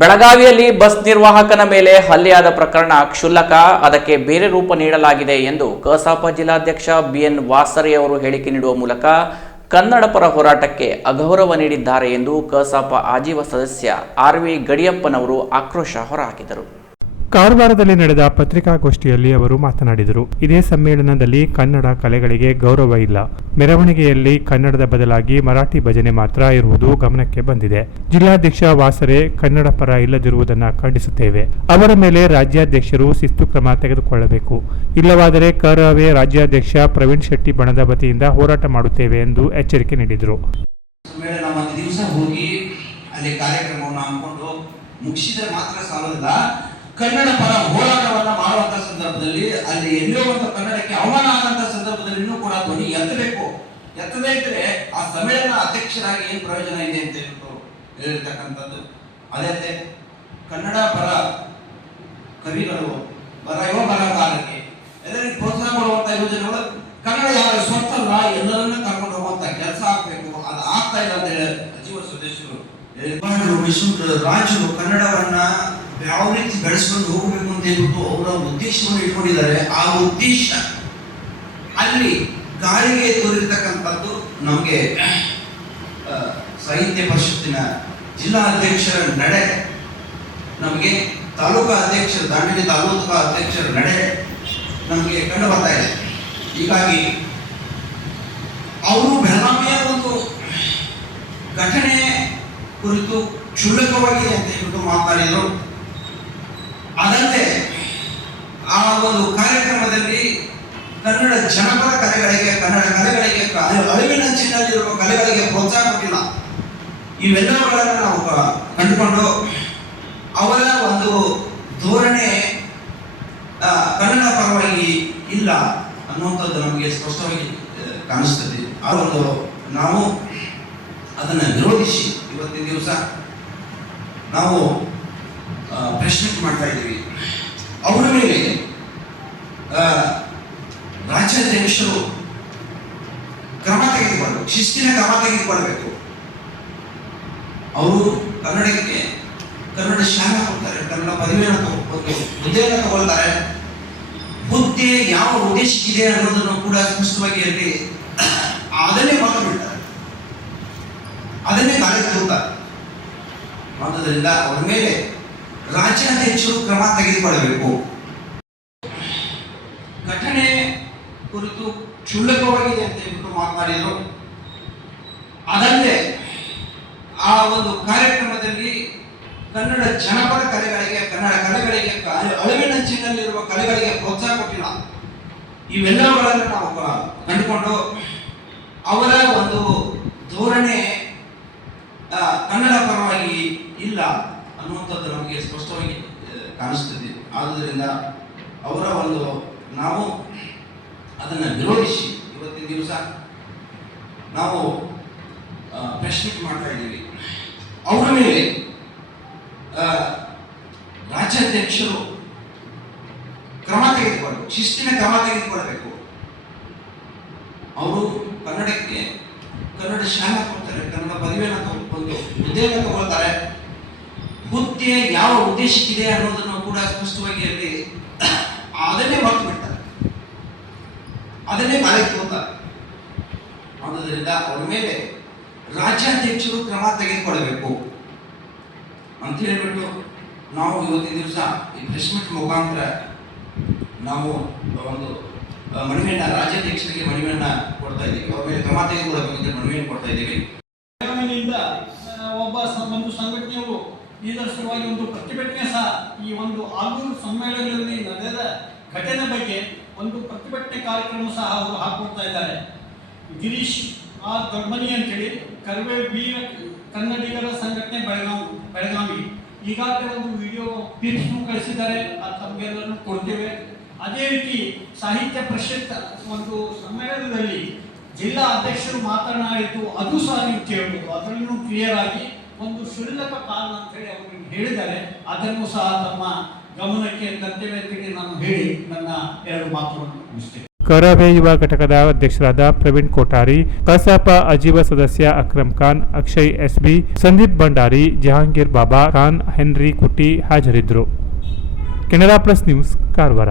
ಬೆಳಗಾವಿಯಲ್ಲಿ ಬಸ್ ನಿರ್ವಾಹಕನ ಮೇಲೆ ಹಲ್ಲೆಯಾದ ಪ್ರಕರಣ ಕ್ಷುಲ್ಲಕ, ಅದಕ್ಕೆ ಬೇರೆ ರೂಪ ನೀಡಲಾಗಿದೆ ಎಂದು ಕಸಾಪ ಜಿಲ್ಲಾಧ್ಯಕ್ಷ ಬಿಎನ್ ವಾಸರಿ ಅವರು ಹೇಳಿಕೆ ನೀಡುವ ಮೂಲಕ ಕನ್ನಡ ಪರ ಹೋರಾಟಕ್ಕೆ ಅಗೌರವ ನೀಡಿದ್ದಾರೆ ಎಂದು ಕಸಾಪ ಆಜೀವ ಸದಸ್ಯ ಆರ್ ವಿ ಗಡಿಯಪ್ಪನವರು ಆಕ್ರೋಶ ಹೊರಹಾಕಿದರು. ಕಾರವಾರದಲ್ಲಿ ನಡೆದ ಪತ್ರಿಕಾಗೋಷ್ಠಿಯಲ್ಲಿ ಅವರು ಮಾತನಾಡಿದರು. ಇದೇ ಸಮ್ಮೇಳನದಲ್ಲಿ ಕನ್ನಡ ಕಲೆಗಳಿಗೆ ಗೌರವ ಇಲ್ಲ. ಮೆರವಣಿಗೆಯಲ್ಲಿ ಕನ್ನಡದ ಬದಲಾಗಿ ಮರಾಠಿ ಭಜನೆ ಮಾತ್ರ ಇರುವುದು ಗಮನಕ್ಕೆ ಬಂದಿದೆ. ಜಿಲ್ಲಾಧ್ಯಕ್ಷ ವಾಸರೆ, ಕನ್ನಡ ಪರ ಇಲ್ಲದಿರುವುದನ್ನು ಖಂಡಿಸುತ್ತೇವೆ. ಅವರ ಮೇಲೆ ರಾಜ್ಯಾಧ್ಯಕ್ಷರು ಶಿಸ್ತು ಕ್ರಮ ತೆಗೆದುಕೊಳ್ಳಬೇಕು. ಇಲ್ಲವಾದರೆ ಕರವೇ ರಾಜ್ಯಾಧ್ಯಕ್ಷ ಪ್ರವೀಣ್ ಶೆಟ್ಟಿ ಬಣದ ವತಿಯಿಂದ ಹೋರಾಟ ಮಾಡುತ್ತೇವೆ ಎಂದು ಎಚ್ಚರಿಕೆ ನೀಡಿದರು. ಮುಗಿಸಿದ್ರೆ ಮಾತ್ರ ಸಾಲೋದಿಲ್ಲ. ಕನ್ನಡ ಪರ ಹೋರಾಟವನ್ನ ಮಾಡುವಂತ ಸಂದರ್ಭದಲ್ಲಿ ಅಲ್ಲಿ ಎಲ್ಲೋ ಒಂದು ಕನ್ನಡಕ್ಕೆ ಅವಮಾನ ಆದಂತ ಸಂದರ್ಭದಲ್ಲಿ ಇನ್ನೂ ಕೂಡ ಧ್ವನಿ ಎತ್ತಬೇಕು. ಎತ್ತದೇ ಇದ್ರೆ ಆ ಸಮ್ಮೇಳನ ಅಧ್ಯಕ್ಷರಾಗಿ ಏನ್ ಪ್ರಯೋಜನ ಇದೆ ಅಂತ ಹೇಳ್ಬಿಟ್ಟು ಹೇಳಿರ್ತಕ್ಕಂಥದ್ದು. ಅದೇ ಕನ್ನಡ ಪರ ಕವಿಗಳು ಬರ ಯುವ ಬರಹಗಾರರಿಗೆ ಎಲ್ಲರಿಗೆ ಪ್ರೋತ್ಸಾಹ ಕೊಡುವಂತ ಯೋಜನೆಗಳು ಕನ್ನಡ ಯಾರು ಸ್ವಂತ ಎಲ್ಲರನ್ನ ಕರ್ಕೊಂಡು ಹೋಗುವಂತ ಕೆಲಸ ಆಗ್ಬೇಕು, ಅದು ಆಗ್ತಾ ಇಲ್ಲ ಅಂತ ಹೇಳಿ ಸಚಿವ ಮೈಸೂರು ರಾಜರು ಕನ್ನಡವನ್ನ ಯಾವ ರೀತಿ ಬೆಳೆಸ್ಕೊಂಡು ಹೋಗಬೇಕು ಅಂತ ಹೇಳ್ಬಿಟ್ಟು ಅವರ ಉದ್ದೇಶವನ್ನು ಇಟ್ಕೊಂಡಿದ್ದಾರೆ. ಆ ಉದ್ದೇಶ ಅಲ್ಲಿ ಗಾಳಿಗೆ ತೋರಿರ್ತಕ್ಕಂಥದ್ದು ನಮಗೆ ಸಾಹಿತ್ಯ ಪರಿಷತ್ತಿನ ಜಿಲ್ಲಾ ಅಧ್ಯಕ್ಷರ ನಡೆ, ನಮಗೆ ತಾಲೂಕಾ ಅಧ್ಯಕ್ಷರ, ದಾಂಡೇಲಿ ತಾಲೂಕಾ ಅಧ್ಯಕ್ಷರ ನಡೆ ನಮಗೆ ಕಂಡು ಬರ್ತಾ ಇದೆ. ಹೀಗಾಗಿ ಅವರು ಬೆಳಗಾವಿಯ ಒಂದು ಘಟನೆ ಕುರಿತು ಕ್ಷುಲ್ಲಕವಾಗಿ ಅಂತ ಹೇಳ್ಬಿಟ್ಟು ಮಾತನಾಡಿದರು ಅದಲ್ಲದೆ ಆ ಒಂದು ಕಾರ್ಯಕ್ರಮದಲ್ಲಿ ಕನ್ನಡ ಜನಪದ ಕಲೆಗಳಿಗೆ, ಕನ್ನಡ ಕಲೆಗಳಿಗೆ ಅಳಿವಿನಂಚಿನಲ್ಲಿರುವ ಕಲೆಗಳಿಗೆ ಪ್ರೋತ್ಸಾಹ ಕೊಟ್ಟಿಲ್ಲ. ಇವೆಲ್ಲವುಗಳನ್ನು ನಾವು ಕಂಡುಕೊಂಡು ಅವರ ಒಂದು ಧೋರಣೆ ಕನ್ನಡ ಪರವಾಗಿ ಇಲ್ಲ ಅನ್ನುವಂಥದ್ದು ನಮಗೆ ಸ್ಪಷ್ಟವಾಗಿ ಕಾಣಿಸ್ತದೆ. ಆ ಒಂದು ನಾವು ಅದನ್ನು ವಿರೋಧಿಸಿ ಇವತ್ತಿನ ದಿವಸ ನಾವು ಪ್ರಶ್ನೆ ಮಾಡ್ತಾ ಇದ್ದೀವಿ. ಅವರ ಮೇಲೆ ರಾಜ್ಯಾಧ್ಯಕ್ಷರು ಕ್ರಮ ತೆಗೆದುಕೊಳ್ಳಬೇಕು. ಶಿಸ್ತಿನ ಕ್ರಮ ತೆಗೆದುಕೊಳ್ಬೇಕು ಅವರು ಕನ್ನಡಕ್ಕೆ ಕನ್ನಡ ಶಾಲೆ ಕೊಡ್ತಾರೆ, ಕನ್ನಡ ಪದವಿಯನ್ನು ಒಂದು ಹುದ್ದೆಯನ್ನು ತಗೊಳ್ತಾರೆ. ಹುದ್ದೆ ಯಾವ ಉದ್ದೇಶಕ್ಕಿದೆ ಅನ್ನೋದನ್ನು ಕೂಡ ಸ್ಪಷ್ಟವಾಗಿ ಅಲ್ಲಿ ಅದನ್ನೇ ಮಾತು ಬಿಡ್ತಾರೆ. ಅದನ್ನೇ ಕಾರ್ಯಕ್ಕೆ ತೋರ್ತಾರೆ ಆದ್ದರಿಂದ ಅವರ ಮೇಲೆ ರಾಜ್ಯಾಧ್ಯಕ್ಷರು ಕ್ರಮ ತೆಗೆದುಕೊಳ್ಳಬೇಕು ಘಟನೆ ಕುರಿತು ಕ್ಷುಲ್ಲಕವಾಗಿದೆ ಅಂತ ಹೇಳ್ಬಿಟ್ಟು ಮಾತನಾಡಿದರು. ಅದಲ್ಲೇ ಆ ಒಂದು ಕಾರ್ಯಕ್ರಮದಲ್ಲಿ ಕನ್ನಡ ಜನಪದ ಕಲೆಗಳಿಗೆ, ಕನ್ನಡ ಕಲೆಗಳಿಗೆ ಅಳಿವಿನಂಚಿನಲ್ಲಿರುವ ಕಲೆಗಳಿಗೆ ಪ್ರೋತ್ಸಾಹ ಕೊಟ್ಟಿಲ್ಲ. ಇವೆಲ್ಲವುಗಳನ್ನು ನಾವು ಕಂಡುಕೊಂಡು ಅವರ ಒಂದು ಧೋರಣೆ ಕನ್ನಡ ಪರವಾಗಿ ಇಲ್ಲ ಅನ್ನುವಂಥದ್ದು ನಮಗೆ ಸ್ಪಷ್ಟವಾಗಿ ಕಾಣಿಸ್ತದೆ. ಆದುದರಿಂದ ಅವರ ಒಂದು ನಾವು ಅದನ್ನು ವಿರೋಧಿಸಿ ಇವತ್ತಿನ ದಿವಸ ನಾವು ಪ್ರಶ್ನೆ ಮಾಡ್ತಾ ಇದ್ದೀವಿ. ಅವರ ಮೇಲೆ ರಾಜ್ಯಾಧ್ಯಕ್ಷರು ಕ್ರಮ ತೆಗೆದುಕೊಳ್ಳಬೇಕು ಶಿಸ್ತಿನ ಕ್ರಮ ತೆಗೆದುಕೊಳ್ಬೇಕು. ಅವರು ಕನ್ನಡಕ್ಕೆ ಕನ್ನಡ ಶಾಲೆ ಕೊಡ್ತಾರೆ, ಕನ್ನಡ ಪದವಿಯನ್ನು ತಗೊಂಡು ಹುದ್ದೆಯನ್ನು ತಗೊಳ್ತಾರೆ. ಹುದ್ದೆ ಯಾವ ಉದ್ದೇಶಕ್ಕಿದೆ ಅನ್ನೋದನ್ನು ಕೂಡ ಸ್ಪಷ್ಟವಾಗಿ ಅಲ್ಲಿ ಅದನ್ನೇ ಮರ್ತು ಬಿಡ್ತಾರೆ ಅದನ್ನೇ ಮರೆ ತಗೋತಾರೆ ಆದುದರಿಂದ ಅವರ ಮೇಲೆ ರಾಜ್ಯಾಧ್ಯಕ್ಷರು ಕ್ರಮ ತೆಗೆದುಕೊಳ್ಳಬೇಕು. ಅಂತ ಹೇಳ್ಬಿಟ್ಟು ನಾವು ಇವತ್ತಿನ ದಿವಸ ಈ ಪ್ರೆಸ್ ಮೀಟ್ ಮುಖಾಂತರ ನಾವು ಒಂದು ಮನವಿಯನ್ನ ರಾಜ್ಯಾಧ್ಯಕ್ಷರಿಗೆ ಮನವಿಯನ್ನ ಕೊಡ್ತಾ ಇದ್ದೀವಿ. ಅವ್ರ ಮೇಲೆ ಕ್ರಮ ತೆಗೆದುಕೊಳ್ಳಬೇಕು ಅಂತ ಮನವಿಯನ್ನು ಕೊಡ್ತಾ ಇದ್ದೀವಿ. ಒಬ್ಬ ಒಂದು ಸಂಘಟನೆಯು ನಿದರ್ಶನವಾಗಿ ಒಂದು ಪ್ರತಿಭಟನೆ ಸಹ ಈ ಒಂದು ಆಲೂರು ಸಮ್ಮೇಳನದಲ್ಲಿ ನಡೆದ ಘಟನೆ ಬಗ್ಗೆ ಒಂದು ಪ್ರತಿಭಟನೆ ಕಾರ್ಯಕ್ರಮ ಸಹ ಅವರು ಹಾಕೊಡ್ತಾ ಇದ್ದಾರೆ. ಗಿರೀಶ್ ಆರ್ ದೊಡ್ಮನಿ ಅಂತೇಳಿ ಕರ್ವೆ ವೀರ ಕನ್ನಡಿಗರ ಸಂಘಟನೆ ಬೆಳಗಾವಿ ಬೆಳಗಾವಿ. ಈಗಾಗಲೇ ಒಂದು ವಿಡಿಯೋ ಕ್ಲಿಪ್ಸ್ ಕಳಿಸಿದ್ದಾರೆ, ಅದು ತಮಗೆಲ್ಲರೂ ಕೊಡ್ತೇವೆ. ಅದೇ ರೀತಿ ಸಾಹಿತ್ಯ ಪರಿಷತ್ ಒಂದು ಸಮ್ಮೇಳನದಲ್ಲಿ ಜಿಲ್ಲಾ ಅಧ್ಯಕ್ಷರು ಮಾತನಾಡಿದ್ದು ಅದು ಸಹ ನೀವು ಕೇಳಬಹುದು ಅದರಲ್ಲೂ ಕ್ಲಿಯರ್ ಆಗಿ ಒಂದು ಕ್ಷುಲ್ಲಕ ಕಾರಣ ಅಂತ ಹೇಳಿ ಅವರು ಹೇಳಿದ್ದಾರೆ. ಅದನ್ನು ಸಹ ತಮ್ಮ ಗಮನಕ್ಕೆ ತರ್ತೇವೆ ಅಂತೇಳಿ ನಾನು ಹೇಳಿ ನನ್ನ ಎರಡು ಮಾತುಗಳನ್ನು ಮುಗಿಸ್ತೇನೆ. ಕರವೇ ಯುವ ಘಟಕದ ಅಧ್ಯಕ್ಷರಾದ ಪ್ರವೀಣ್ ಕೋಟಾರಿ ಕಸಾಪ ಅಜೀವ ಸದಸ್ಯ ಅಕ್ರಮ್ ಖಾನ್, ಅಕ್ಷಯ್ ಎಸ್ಬಿ, ಸಂದೀಪ್ ಭಂಡಾರಿ, ಜಹಾಂಗೀರ್ ಬಾಬಾ ಖಾನ್, ಹೆನ್ರಿ ಕುಟ್ಟಿ ಹಾಜರಿದ್ದರು. Canara plus news, Karwar.